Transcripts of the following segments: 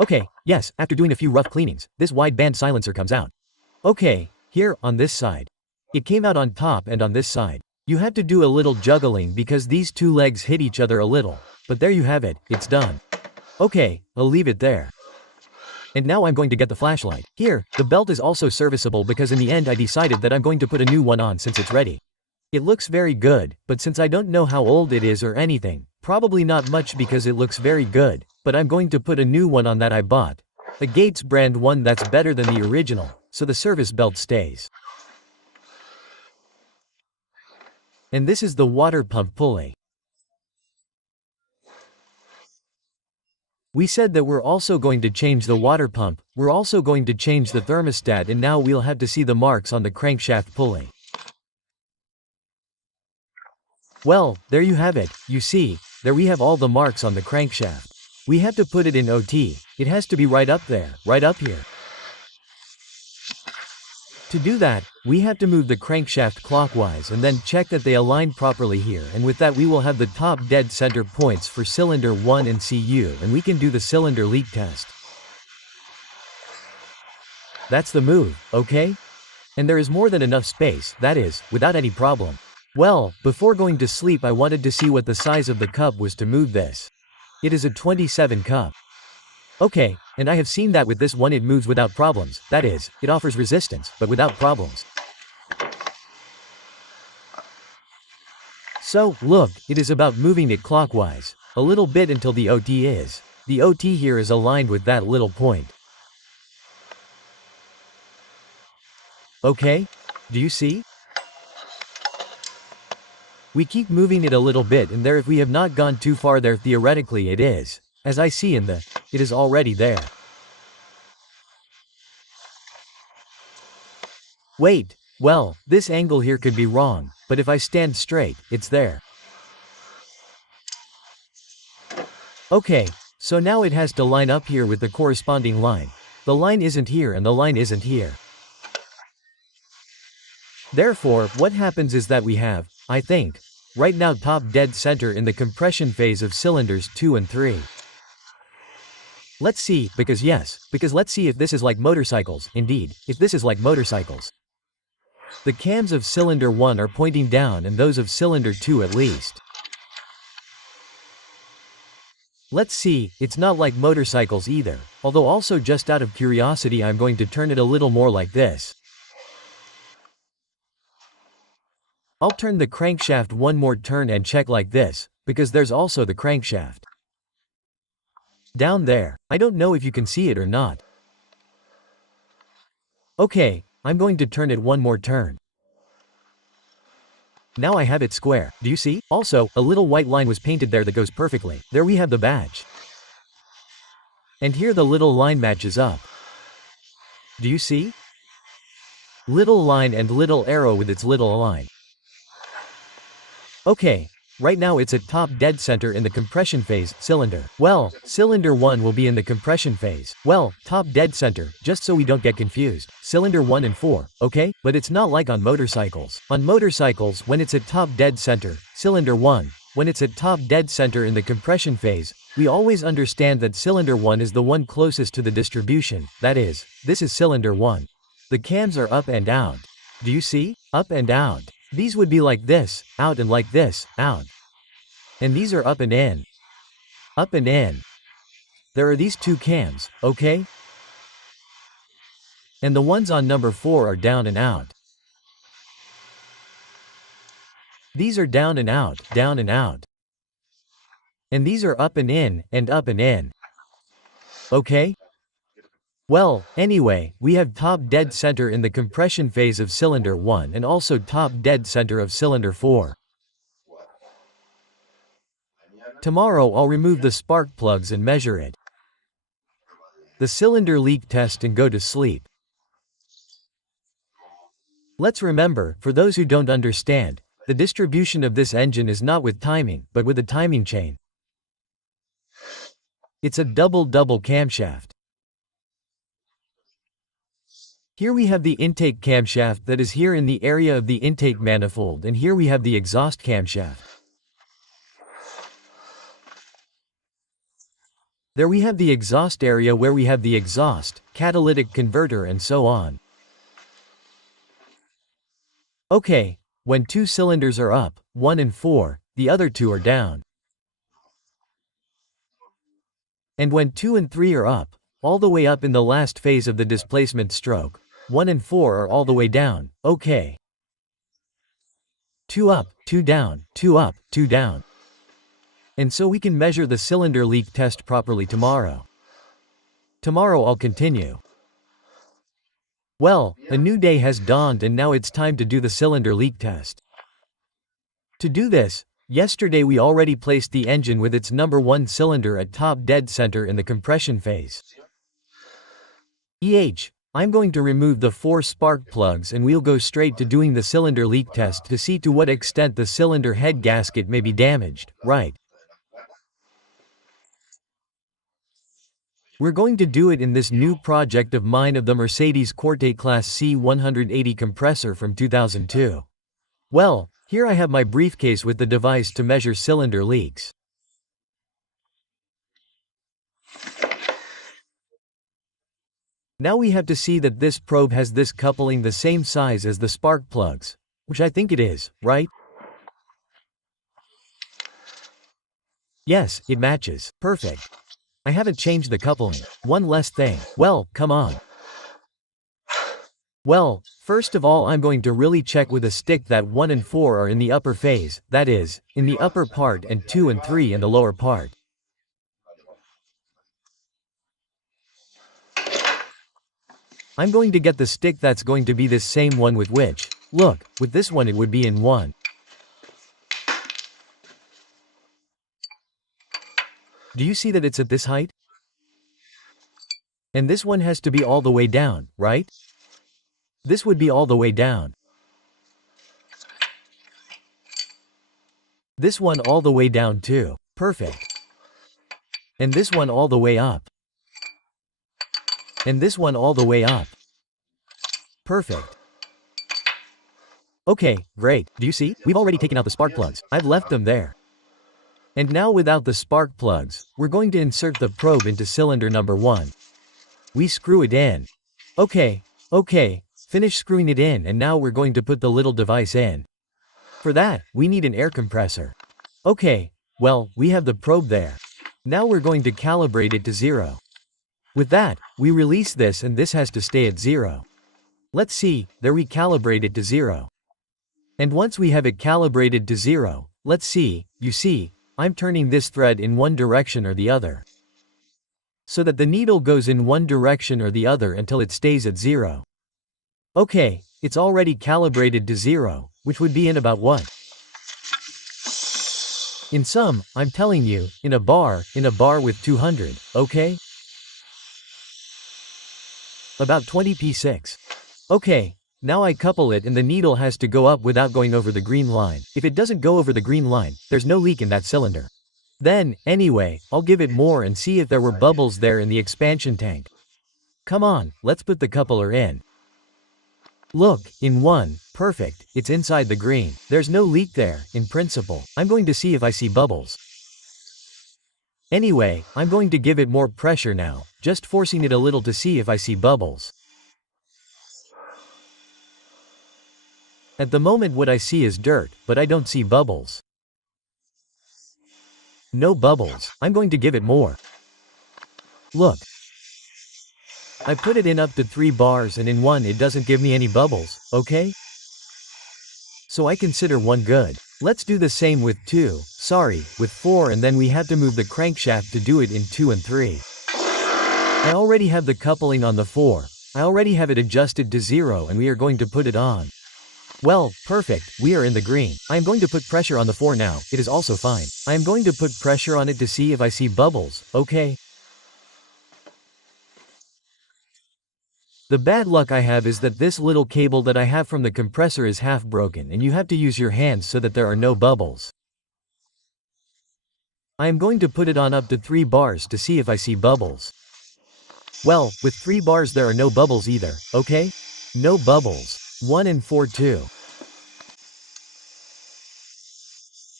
Okay, yes, after doing a few rough cleanings, this wide band silencer comes out. Okay, here, on this side. It came out on top and on this side. You had to do a little juggling because these two legs hit each other a little. But there you have it, it's done. Okay, I'll leave it there. And now I'm going to get the flashlight. Here, the belt is also serviceable because in the end I decided that I'm going to put a new one on since it's ready. It looks very good, but since I don't know how old it is or anything, probably not much because it looks very good, but I'm going to put a new one on that I bought. A Gates brand one that's better than the original, so the service belt stays. And this is the water pump pulley. We said that we're also going to change the water pump, we're also going to change the thermostat, and now we'll have to see the marks on the crankshaft pulley. Well, there you have it, you see, there we have all the marks on the crankshaft. We have to put it in OT, it has to be right up there, right up here. To do that, we have to move the crankshaft clockwise and then check that they align properly here, and with that we will have the top dead center points for cylinder 1 and CU, and we can do the cylinder leak test. That's the move, okay? And there is more than enough space, that is, without any problem. Well, before going to sleep I wanted to see what the size of the cup was to move this. It is a 27 cup. Okay, and I have seen that with this one it moves without problems, that is, it offers resistance, but without problems. So, look, it is about moving it clockwise, a little bit until the OT is. The OT here is aligned with that little point. Okay? Do you see? We keep moving it a little bit and there if we have not gone too far there theoretically it is. As I see in the, it is already there. Wait, well, this angle here could be wrong, but if I stand straight, it's there. Okay, so now it has to line up here with the corresponding line. The line isn't here and the line isn't here. Therefore, what happens is that we have, I think, right now top dead center in the compression phase of cylinders 2 and 3. Let's see, because let's see if this is like motorcycles, indeed, if this is like motorcycles. The cams of cylinder 1 are pointing down and those of cylinder 2 at least. Let's see, it's not like motorcycles either, although also just out of curiosity I'm going to turn it a little more like this. I'll turn the crankshaft one more turn and check like this, because there's also the crankshaft. Down there, I don't know if you can see it or not. Okay, I'm going to turn it one more turn. Now I have it square, do you see? Also, a little white line was painted there that goes perfectly. There we have the badge. And here the little line matches up. Do you see? Little line and little arrow with its little line. Okay, right now it's at top dead center in the compression phase, cylinder. Well, cylinder 1 will be in the compression phase. Well, top dead center, just so we don't get confused. Cylinder 1 and 4, okay? But it's not like on motorcycles. On motorcycles, when it's at top dead center, cylinder 1, when it's at top dead center in the compression phase, we always understand that cylinder 1 is the one closest to the distribution, that is, this is cylinder 1. The cams are up and out. Do you see? Up and out. These would be like this, out and like this, out. And these are up and in. Up and in. There are these two cams, okay? And the ones on number 4 are down and out. These are down and out, down and out. And these are up and in, and up and in. Okay? Well, anyway, we have top dead center in the compression phase of cylinder 1 and also top dead center of cylinder 4. Tomorrow I'll remove the spark plugs and measure it. The cylinder leak test and go to sleep. Let's remember, for those who don't understand, the distribution of this engine is not with timing, but with a timing chain. It's a double-double camshaft. Here we have the intake camshaft that is here in the area of the intake manifold, and here we have the exhaust camshaft. There we have the exhaust area where we have the exhaust, catalytic converter and so on. Okay, when 2 cylinders are up, 1 and 4, the other 2 are down. And when 2 and 3 are up, all the way up in the last phase of the displacement stroke, 1 and 4 are all the way down, okay. 2 up, 2 down, 2 up, 2 down. And so we can measure the cylinder leak test properly tomorrow. Tomorrow I'll continue. Well, a new day has dawned and now it's time to do the cylinder leak test. To do this, yesterday we already placed the engine with its number 1 cylinder at top dead center in the compression phase. I'm going to remove the 4 spark plugs and we'll go straight to doing the cylinder leak test to see to what extent the cylinder head gasket may be damaged, right? We're going to do it in this new project of mine of the Mercedes Corte Class C180 compressor from 2002. Well, here I have my briefcase with the device to measure cylinder leaks. Now we have to see that this probe has this coupling the same size as the spark plugs, which I think it is, right? Yes, it matches. Perfect. I haven't changed the coupling. One less thing. Well, come on. Well, first of all I'm going to really check with a stick that 1 and 4 are in the upper phase, that is, in the upper part and 2 and 3 in the lower part. I'm going to get the stick that's going to be this same one with which, look, with this one it would be in 1. Do you see that it's at this height? And this one has to be all the way down, right? This would be all the way down. This one all the way down too. Perfect. And this one all the way up. And this one all the way up. Perfect. Okay, great. Do you see? We've already taken out the spark plugs. I've left them there. And now without the spark plugs, we're going to insert the probe into cylinder number 1. We screw it in. Okay, finish screwing it in and now we're going to put the little device in. For that, we need an air compressor. Okay, well, we have the probe there. Now we're going to calibrate it to 0. With that, we release this and this has to stay at 0. Let's see, there we calibrate it to 0. And once we have it calibrated to 0, let's see, you see, I'm turning this thread in one direction or the other. So that the needle goes in one direction or the other until it stays at 0. Okay, it's already calibrated to 0, which would be in about what? In some, I'm telling you, in a bar with 200, okay? About 20 p6. Okay, now I couple it and the needle has to go up without going over the green line. If it doesn't go over the green line, there's no leak in that cylinder. Then, anyway, I'll give it more and see if there were bubbles there in the expansion tank. Come on, let's put the coupler in. Look, in 1, perfect, it's inside the green. There's no leak there, in principle. I'm going to see if I see bubbles. Anyway, I'm going to give it more pressure now, just forcing it a little to see if I see bubbles. At the moment what I see is dirt, but I don't see bubbles. No bubbles. I'm going to give it more. Look. I put it in up to 3 bars and in 1 it doesn't give me any bubbles, okay? So I consider 1 good. Let's do the same with 2, with 4 and then we have to move the crankshaft to do it in 2 and 3. I already have the coupling on the 4. I already have it adjusted to 0 and we are going to put it on. Well, perfect, we are in the green. I am going to put pressure on the 4 now, it is also fine. I am going to put pressure on it to see if I see bubbles, okay? The bad luck I have is that this little cable that I have from the compressor is half broken and you have to use your hands so that there are no bubbles. I am going to put it on up to 3 bars to see if I see bubbles. Well, with 3 bars there are no bubbles either, okay? No bubbles. 1 and 4 too.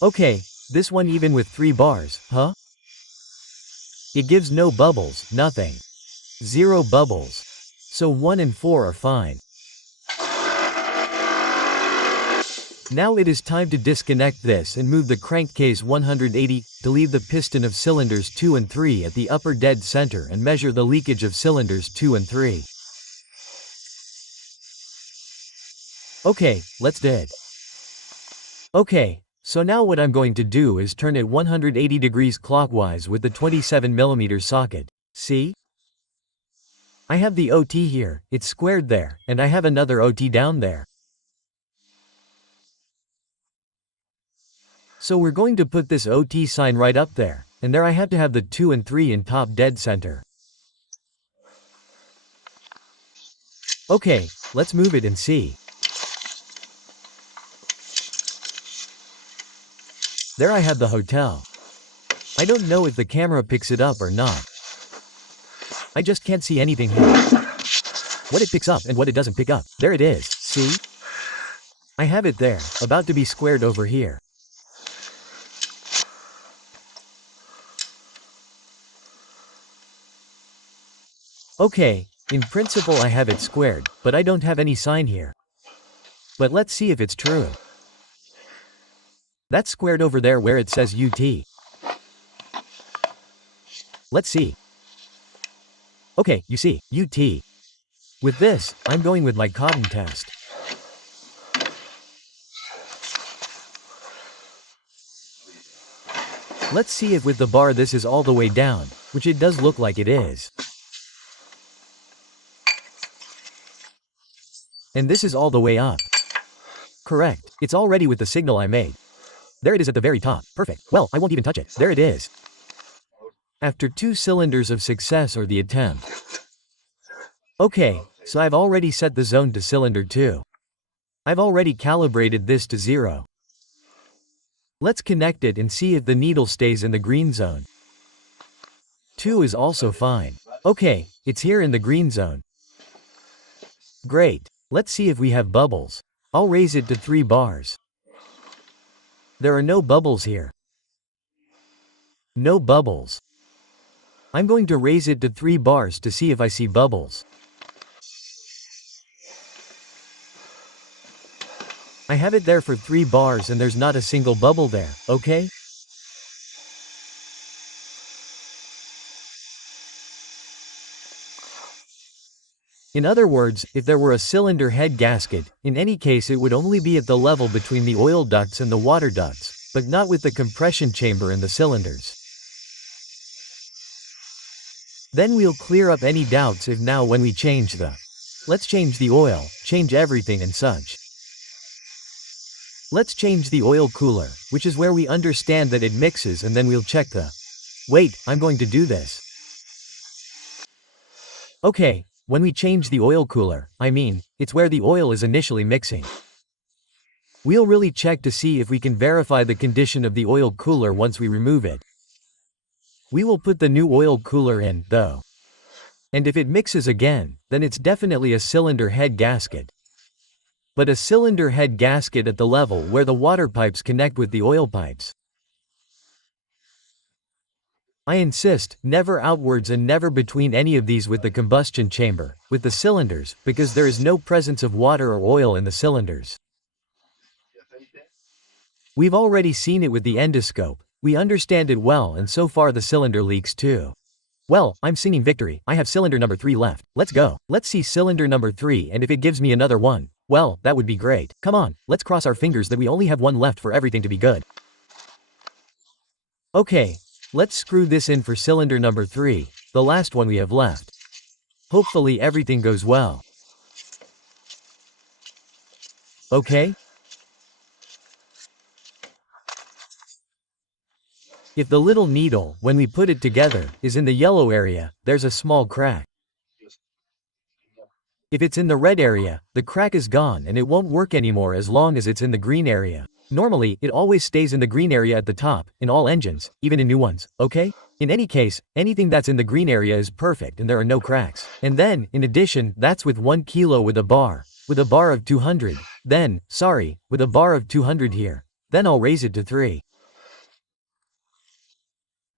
Okay, this one even with 3 bars, huh? It gives no bubbles, nothing. Zero bubbles. So 1 and 4 are fine. Now it is time to disconnect this and move the crankcase 180 to leave the piston of cylinders 2 and 3 at the upper dead center and measure the leakage of cylinders 2 and 3. Okay, let's do it. Okay, so now what I'm going to do is turn it 180 degrees clockwise with the 27mm socket. See? I have the OT here, it's squared there, and I have another OT down there. So we're going to put this OT sign right up there, and there I have to have the 2 and 3 in top dead center. Okay, let's move it and see. There I have the hotel. I don't know if the camera picks it up or not. I just can't see anything here. What it picks up and what it doesn't pick up. There it is, see? I have it there, about to be squared over here. Okay, in principle I have it squared, but I don't have any sign here. But let's see if it's true. That's squared over there where it says UT. Let's see. Okay, you see, UT. With this, I'm going with my cotton test. Let's see if with the bar this is all the way down, which it does look like it is. And this is all the way up. Correct, it's already with the signal I made. There it is at the very top, perfect, well, I won't even touch it, there it is. After 2 cylinders of success or the attempt. Okay, so I've already set the zone to cylinder 2. I've already calibrated this to 0. Let's connect it and see if the needle stays in the green zone. 2 is also fine. Okay, it's here in the green zone. Great. Let's see if we have bubbles. I'll raise it to 3 bars. There are no bubbles here. No bubbles. I'm going to raise it to 3 bars to see if I see bubbles. I have it there for 3 bars and there's not a single bubble there, okay? In other words, if there were a cylinder head gasket, in any case it would only be at the level between the oil ducts and the water ducts, but not with the compression chamber and the cylinders. Then we'll clear up any doubts if now when we change the... Let's change the oil, change everything and such. Let's change the oil cooler, which is where we understand that it mixes and then we'll check the... Wait, I'm going to do this. Okay. When we change the oil cooler, I mean, it's where the oil is initially mixing. We'll really check to see if we can verify the condition of the oil cooler once we remove it. We will put the new oil cooler in, though. And if it mixes again, then it's definitely a cylinder head gasket. But a cylinder head gasket at the level where the water pipes connect with the oil pipes. I insist, never outwards and never between any of these with the combustion chamber, with the cylinders, because there is no presence of water or oil in the cylinders. We've already seen it with the endoscope, we understand it well and so far the cylinder leaks too. Well, I'm singing victory, I have cylinder number 3 left, let's go. Let's see cylinder number 3 and if it gives me another one, well, that would be great. Come on, let's cross our fingers that we only have one left for everything to be good. Okay. Let's screw this in for cylinder number 3, the last one we have left. Hopefully everything goes well. Okay? If the little needle, when we put it together, is in the yellow area, there's a small crack. If it's in the red area, the crack is gone and it won't work anymore as long as it's in the green area. Normally, it always stays in the green area at the top, in all engines, even in new ones, okay? In any case, anything that's in the green area is perfect and there are no cracks. And then, in addition, that's with 1 kilo with a bar of 200. Then, with a bar of 200 here. Then I'll raise it to 3.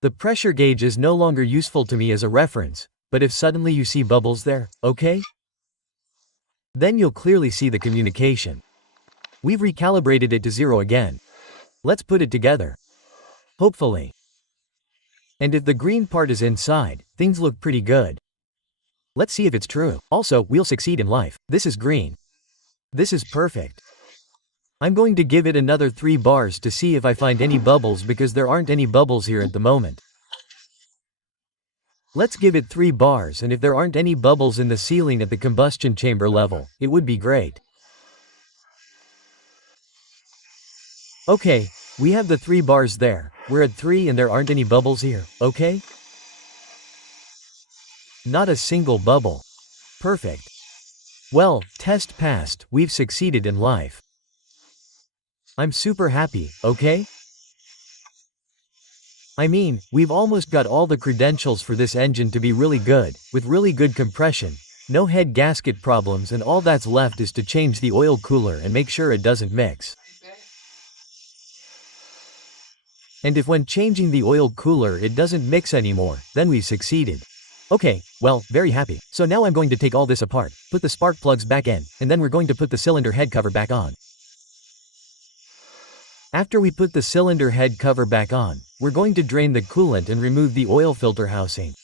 The pressure gauge is no longer useful to me as a reference, but if suddenly you see bubbles there, okay? Then you'll clearly see the communication. We've recalibrated it to 0 again. Let's put it together. Hopefully. And if the green part is inside, things look pretty good. Let's see if it's true. Also, we'll succeed in life. This is green. This is perfect. I'm going to give it another 3 bars to see if I find any bubbles because there aren't any bubbles here at the moment. Let's give it 3 bars, and if there aren't any bubbles in the ceiling at the combustion chamber level, it would be great. Okay, we have the 3 bars there. We're at 3 and there aren't any bubbles here, okay? Not a single bubble. Perfect. Well, test passed, we've succeeded in life. I'm super happy, okay? I mean, we've almost got all the credentials for this engine to be really good, with really good compression, no head gasket problems, and all that's left is to change the oil cooler and make sure it doesn't mix. And if when changing the oil cooler it doesn't mix anymore, then we've succeeded. Okay, well, very happy. So now I'm going to take all this apart, put the spark plugs back in, and then we're going to put the cylinder head cover back on. After we put the cylinder head cover back on, we're going to drain the coolant and remove the oil filter housing.